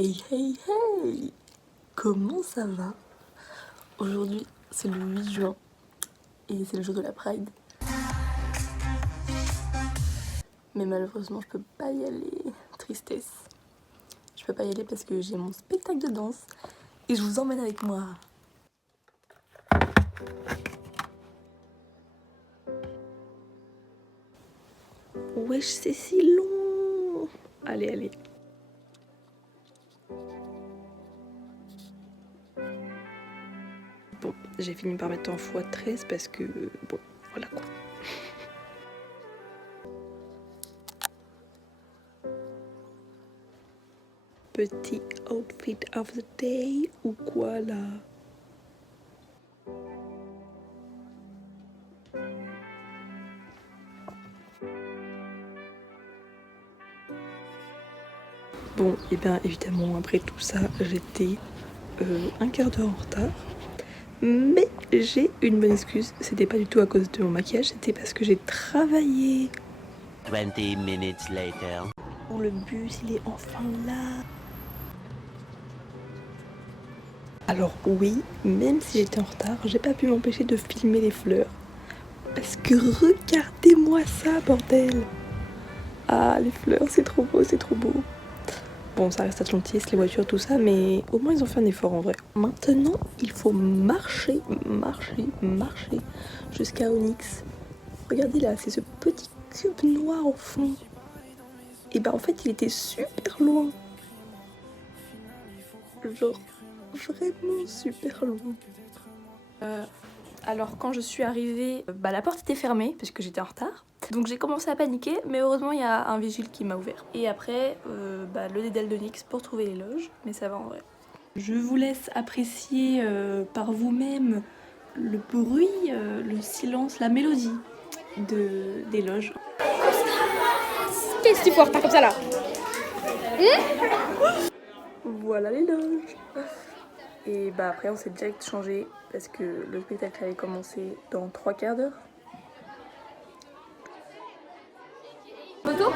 Hey hey hey! Comment ça va? Aujourd'hui c'est le 8 juin et c'est le jour de la Pride. Mais malheureusement je peux pas y aller, tristesse. Je peux pas y aller parce que j'ai mon spectacle de danse et je vous emmène avec moi. Wesh, c'est si long! Allez, allez. Bon, j'ai fini par mettre en x13 parce que, bon, voilà quoi. Petit outfit of the day ou quoi là? Bon, et bien évidemment, après tout ça, j'étais un quart d'heure en retard. Mais j'ai une bonne excuse, c'était pas du tout à cause de mon maquillage, c'était parce que j'ai travaillé. 20 minutes later. Oh, le bus, il est enfin là. Alors oui, même si j'étais en retard, j'ai pas pu m'empêcher de filmer les fleurs. Parce que regardez-moi ça, bordel! Ah, les fleurs, c'est trop beau, c'est trop beau. Bon, ça reste Atlantis, les voitures, tout ça, mais au moins ils ont fait un effort en vrai. Maintenant, il faut marcher, marcher, marcher jusqu'à Onyx. Regardez là, c'est ce petit cube noir au fond. Et bah en fait, il était super loin. Genre, vraiment super loin. Alors quand je suis arrivée, la porte était fermée parce que j'étais en retard. Donc j'ai commencé à paniquer, mais heureusement il y a un vigile qui m'a ouvert. Et après, le dédale de Nyx pour trouver les loges, mais ça va en vrai. Je vous laisse apprécier par vous-même le bruit, le silence, la mélodie des loges. Qu'est-ce que tu fais en retard comme ça là? Voilà les loges. Et bah après on s'est direct changé parce que le spectacle allait commencer dans 3 quarts d'heure. Photo?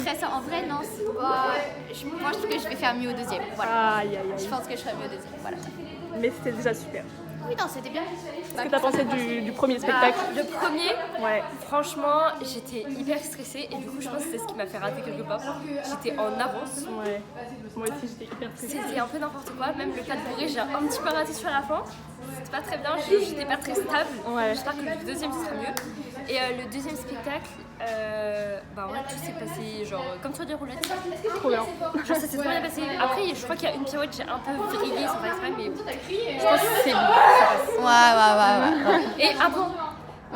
stressant. En vrai, non, c'est pas... Moi, je trouve que je vais faire mieux au deuxième. Voilà. Aïe, aïe, aïe. Je pense que je ferai mieux au deuxième. Voilà. Mais c'était déjà super. Oui, non, c'était bien. Qu'est-ce que t'as pensé du premier spectacle? Le premier, Ouais. franchement, j'étais hyper stressée et du coup, je pense que c'est ce qui m'a fait rater quelque part. J'étais en avance. Ouais. Moi aussi, j'étais hyper stressée. C'était un peu n'importe quoi. Même le pas de bourré, j'ai un petit peu raté sur la fin. C'était pas très bien, j'étais pas très stable. Ouais. J'espère que le deuxième, ce sera mieux. Et le deuxième spectacle, bah ouais, tout s'est passé genre comme sur des roulettes. Trop bien. Genre ça s'est trop bien passé. Après, je crois qu'il y a une pirouette, j'ai un peu vrillé sans faire exprès, mais je pense que c'est bon. Ouais. Et un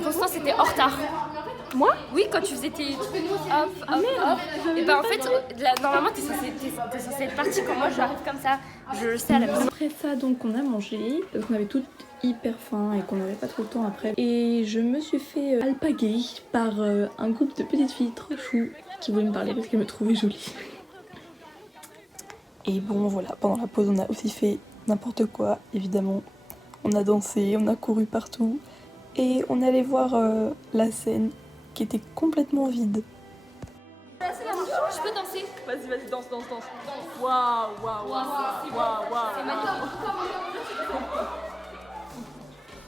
point, c'était en retard. Moi? Oui, quand tu faisais tes trucs, hop. Et bah en fait, normalement, t'es censé être parti quand moi j'arrive comme ça. Je le sais à la maison. Après ça, donc on a mangé, parce qu'on avait toutes hyper faim et qu'on n'avait pas trop de temps après. Et je me suis fait alpaguer par un groupe de petites filles trop chou qui voulaient me parler parce qu'elles me trouvaient jolie. Et bon voilà, pendant la pause on a aussi fait n'importe quoi, évidemment. On a dansé, on a couru partout et on allait voir la scène qui était complètement vide. Je peux danser? Vas-y, danse. Waouh. C'est magnifique.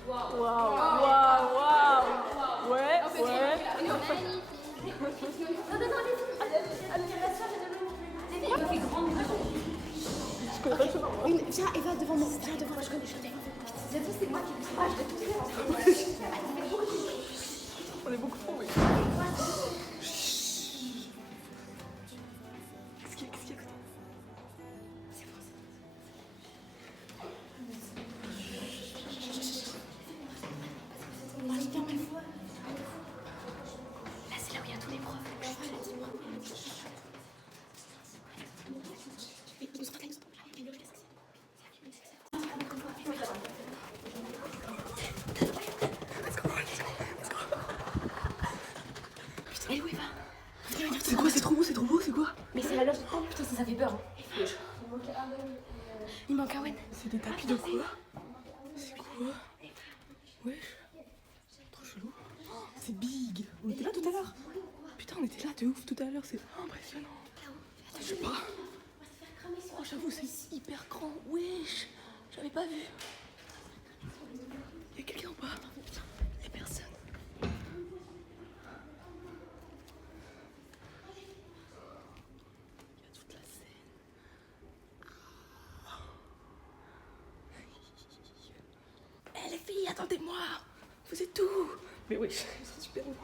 Waouh. je connais. C'est moi qui le sais pas, je vais tout faire. On est beaucoup trop, oui. Qu'est-ce qu'il y a Là, c'est là où il y a tous les profs. Elle où il va? C'est quoi? C'est trop beau, c'est quoi? Mais c'est la loge. Oh putain, ça fait peur. Il manque Owen. C'est des tapis de quoi? C'est quoi? Wesh. Trop chelou. C'est big. On était là tout à l'heure. Putain, on était là de ouf tout à l'heure, c'est impressionnant. Je sais pas. Oh, j'avoue, c'est hyper grand. Wesh. J'avais pas vu. Y'a quelqu'un ou pas? Y'a personne. Toute la scène. Eh les filles, attendez-moi. Vous êtes où? Mais oui, c'est super beau.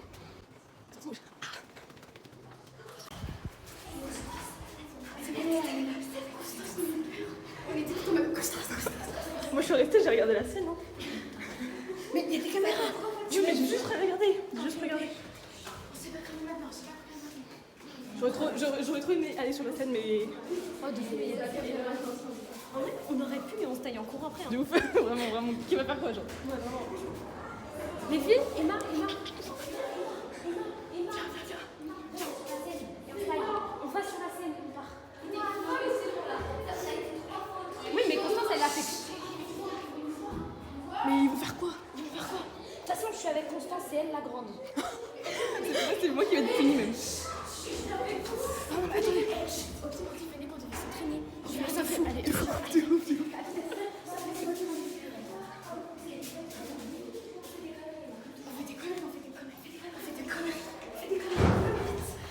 Moi je suis restée, j'ai regardé la scène. Hein. Mais il y a des caméras. Oui, mais j'ai juste regardé. J'aurais trop aimé aller sur la scène, mais. Oh, désolé. En vrai, on aurait pu, mais on se taille en cours après. De ouf, vraiment. Qui va faire quoi, genre? Les filles, Emma. On va sur la scène, on part. Oui, mais Constance, elle a fait. Mais ils vont faire quoi? De toute façon, je suis avec Constance, c'est elle la grande. C'est moi qui vais être punie même. Oh non, mais attendez. Venez, on devait s'entraîner. Je vais rien faire. Allez, De ouf.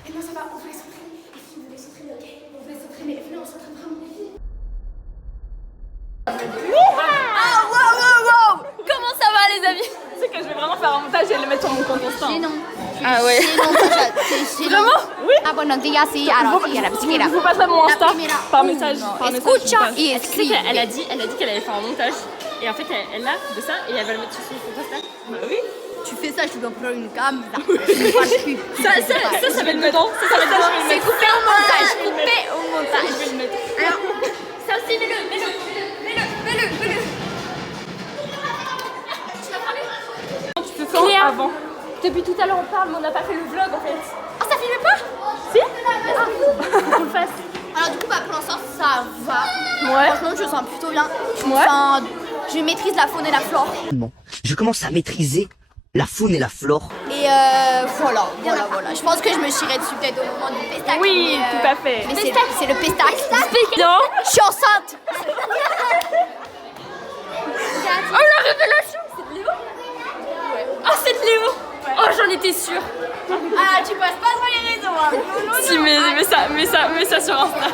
Et moi, ça va, on voulait s'entraîner. Et si on voulait s'entraîner, ok? On voulait s'entraîner. Et là, on s'entraîne vraiment. Comment ça va les amis? Tu sais que je vais vraiment faire un montage et le mettre sur mon compte Insta. Non. Ah ouais. Vraiment? Oui. Ah buenos días, sí, ahora sí, ahora sí, Je vous passerai mon Insta primera. par message. Par message, Escucha je vous passe. y Tu sais escribe. qu'elle a dit qu'elle allait faire un montage. Et en fait, elle a de ça et elle va le mettre sur son compte Insta. Bah oui. Tu fais ça, je dois prendre une cam. Ça va être dedans. Ça va être dedans. C'est coupé au montage. Coupé au montage. Je vais le mettre. Alors, ça aussi, mets-le. Tu fais quand Cléa. avant? Depuis tout à l'heure, on parle, mais on n'a pas fait le vlog en fait. Ah, ça filme pas? Si? Faut qu'on le fasse. Alors du coup, bah, pour l'instant, ça va. Ouais. Franchement, je sens plutôt bien. Ouais. Enfin, je maîtrise la faune et la flore. Bon, je commence à maîtriser la faune et la flore. Et voilà. Je pense que je me chierai dessus peut-être au moment du pestac. Oui, mais, tout à fait. Mais c'est le pestac. Non. Je suis enceinte. Oh la révélation! C'est de Léo? Ouais. Oh, c'est de Léo! Oh, j'en étais sûre. Ah, tu passes pas sur les réseaux. Hein. Non. Si, mets ça sur Insta.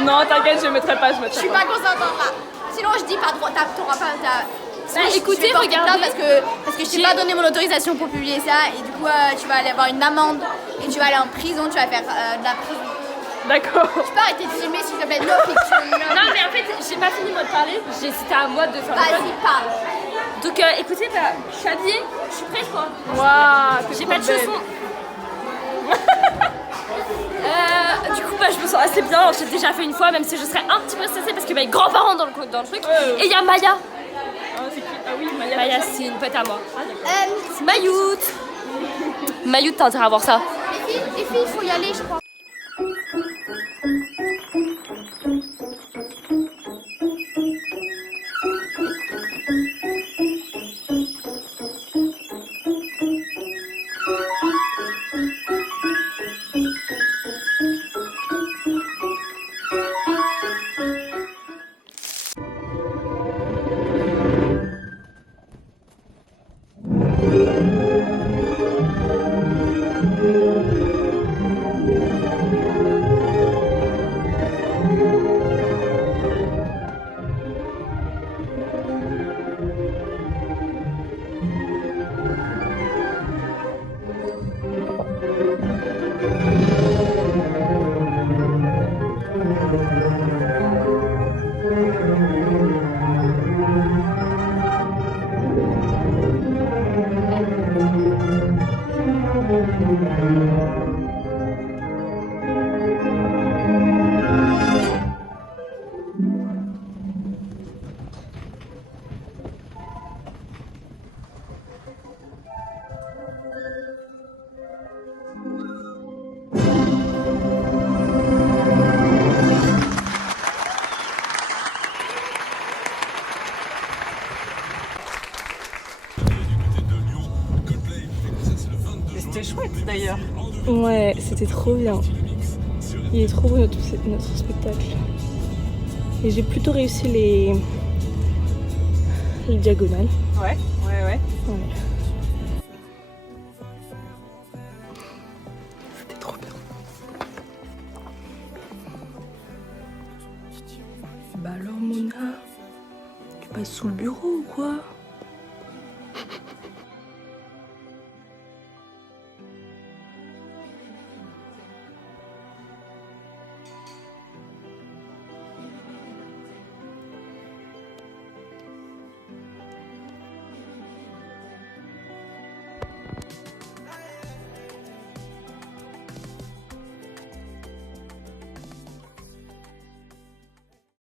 Non, t'inquiète, je mettrai pas. Je suis pas consentante là. Sinon, je dis pas droit. T'auras pas. Bah, écoutez, regardez. Parce que je t'ai pas donné mon autorisation pour publier ça. Et du coup, tu vas aller avoir une amende. Et tu vas aller en prison. Tu vas faire de la prison. D'accord. Tu peux arrêter de filmer s'il te plaît. No picture. Non, mais en fait, j'ai pas fini moi de parler. C'était à moi de faire le vlog. Vas-y, parle. Donc, écoutez, bah, je suis habillée. Je suis prête quoi. Waouh, t'es J'ai trop pas de belle. chaussons. Du coup, bah, je me sens assez bien. J'ai déjà fait une fois, même si je serais un petit peu stressée parce qu'il y a mes grands-parents dans le truc. Ouais. Et il y a Maya. Ah, c'est qui? Ah oui, Maya. Maya, c'est une pote à moi. C'est Mayout. Mayout, t'as intérêt à voir ça. Les filles, il faut y aller, je crois. chouette d'ailleurs. Ouais, c'était trop bien. Il est trop beau notre spectacle. Et j'ai plutôt réussi les diagonales. Ouais. Ouais. C'était trop bien. Bah alors Mona, tu passes sous le bureau ou quoi?